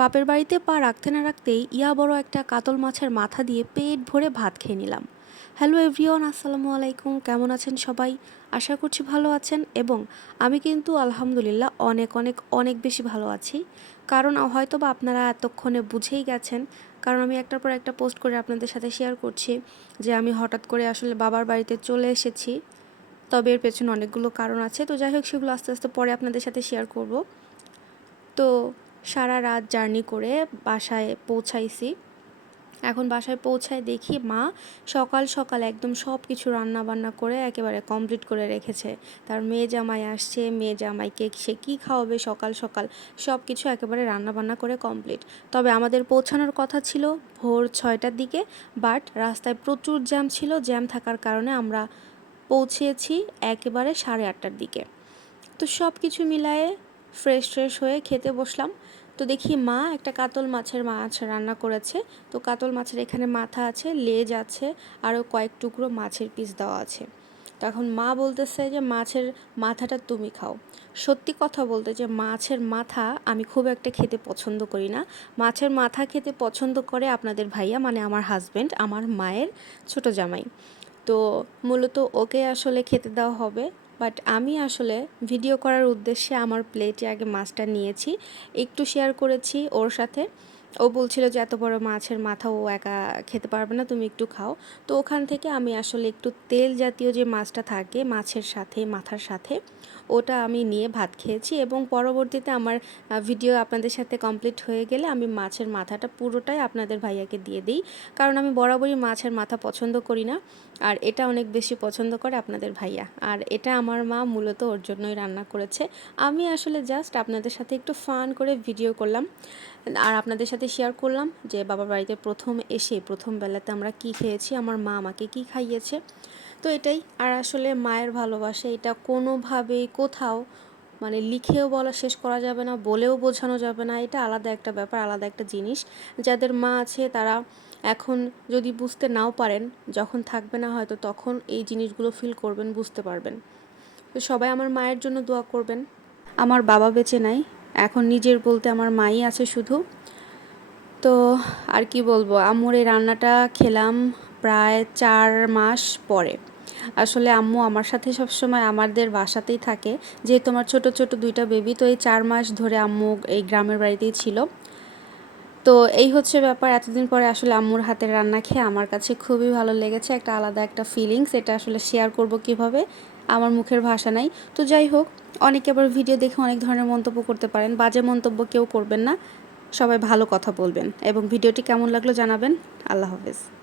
বাপের বাড়িতে পা রাখতে না রাখতেই ইয়া বড় একটা কাতল মাছের মাথা দিয়ে পেট ভরে ভাত খেয়ে নিলাম। হ্যালো এভরিওয়ান, আসসালামু আলাইকুম। কেমন আছেন সবাই? আশা করছি ভালো আছেন এবং আমি কিন্তু আলহামদুলিল্লাহ অনেক অনেক অনেক বেশি ভালো আছি। কারণ হয়তো বা আপনারা এতক্ষণে বুঝেই গেছেন, কারণ আমি একটার পর একটা পোস্ট করে আপনাদের সাথে শেয়ার করছি যে আমি হঠাৎ করে আসলে বাবার বাড়িতে চলে এসেছি। তবে এর পেছনে অনেকগুলো কারণ আছে। তো যাই হোক, সেগুলো আস্তে আস্তে পরে আপনাদের সাথে শেয়ার করব। তো সারা রাত জার্নি করে বাসায় পৌঁছাইছি। এখন বাসায় পৌঁছায় দেখি মা সকাল সকাল একদম সব কিছু রান্না বান্না করে একেবারে কমপ্লিট করে রেখেছে। তার মেয়ে জামাই আসছে, মেয়ে জামাইকে সে কী খাওয়াবে সকাল সকাল সব কিছু একেবারে রান্না বান্না করে কমপ্লিট। তবে আমাদের পৌঁছানোর কথা ছিল ভোর ছয়টার দিকে, বাট রাস্তায় প্রচুর জ্যাম ছিল, জ্যাম থাকার কারণে আমরা পৌঁছেছি একেবারে সাড়ে আটটার দিকে। তো সব কিছু মিলায়ে ফ্রেশ ফ্রেশ হয়ে খেতে বসলাম। তো দেখি মা একটা কাতল মাছের মাছ রান্না করেছে। তো কাতল মাছের এখানে মাথা আছে, লেজ আছে, আরও কয়েক টুকরো মাছের পিস দেওয়া আছে। তখন মা বলতেছে যে, মাছের মাথাটা তুমি খাও। সত্যি কথা বলতে যে, মাছের মাথা আমি খুব একটা খেতে পছন্দ করি না। মাছের মাথা খেতে পছন্দ করে আপনাদের ভাইয়া মানে আমার হাজব্যান্ড আমার মায়ের ছোট জামাই। তো মূলত ওকে আসলে খেতে দেওয়া হবে। বাট আমি আসলে ভিডিও করার উদ্দেশ্যে আমার প্লেটে আগে মাছটা নিয়েছি, একটু শেয়ার করেছি ওর সাথে। ও বলছিল যে, এত বড় মাছের মাথা ও একা খেতে পারবে না, তুমি একটু খাও। তো ওখান থেকে আমি আসলে একটু তেল জাতীয় যে মাছটা থাকে, মাছের সাথে, মাথার সাথে, ওটা আমি নিয়ে ভাত খেয়েছি এবং পরবর্তীতে আমার ভিডিও আপনাদের সাথে কমপ্লিট হয়ে গেলে আমি মাছের মাথাটা পুরোটাই আপনাদের ভাইয়াকে দিয়ে দিই। কারণ আমি বরাবরই মাছের মাথা পছন্দ করি না, আর এটা অনেক বেশি পছন্দ করে আপনাদের ভাইয়া। আর এটা আমার মা মূলত ওর জন্যই রান্না করেছে। আমি আসলে জাস্ট আপনাদের সাথে একটু ফান করে ভিডিও করলাম। আর আপনাদের সাথে শেয়ার করলাম যে বাবার বাড়িতে প্রথম এসে প্রথম বেলাতে আমরা কি খেয়েছি, আমার মা আমাকে কি খাইয়েছে। তো এটাই, আর আসলে মায়ের ভালোবাসা, এটা কোনোভাবেই কোথাও মানে লিখেও বলা শেষ করা যাবে না, বলেও বোঝানো যাবে না, এটা আলাদা একটা ব্যাপার, আলাদা একটা জিনিস। যাদের মা আছে তারা এখন যদি বুঝতে নাও পারেন, যখন থাকবে না হয়তো তখন এই জিনিসগুলো ফিল করবেন, বুঝতে পারবেন। তো সবাই আমার মায়ের জন্য দোয়া করবেন। আমার বাবা বেঁচে নাই এখন নিজের বলতে আমার মাই আছে শুধু। তো আর কি বলব, আম্মুর এই রান্নাটা খেলাম প্রায় চার মাস পরে। আসলে আম্মু আমার সাথে সবসময় আমাদের বাসাতেই থাকে। যেহেতু আমার ছোট ছোট দুইটা বেবি তো এই চার মাস ধরে আম্মু এই গ্রামের বাড়িতেই ছিল। তো এই হচ্ছে ব্যাপার, এতদিন পরে আসলে আম্মুর হাতের রান্না খেয়ে আমার কাছে খুবই ভালো লেগেছে। একটা আলাদা একটা ফিলিংস এটা আসলে শেয়ার করব কীভাবে। আমার মুখের ভাষা নাই। তো যাই হোক, অনেকে আবার ভিডিও দেখে অনেক ধরনের মন্তব্য করতে পারেন। বাজে মন্তব্য কেউ করবেন না। সবাই ভালো কথা বলবেন। এবং ভিডিওটি কেমন লাগল জানাবেন। আল্লাহ হাফেজ।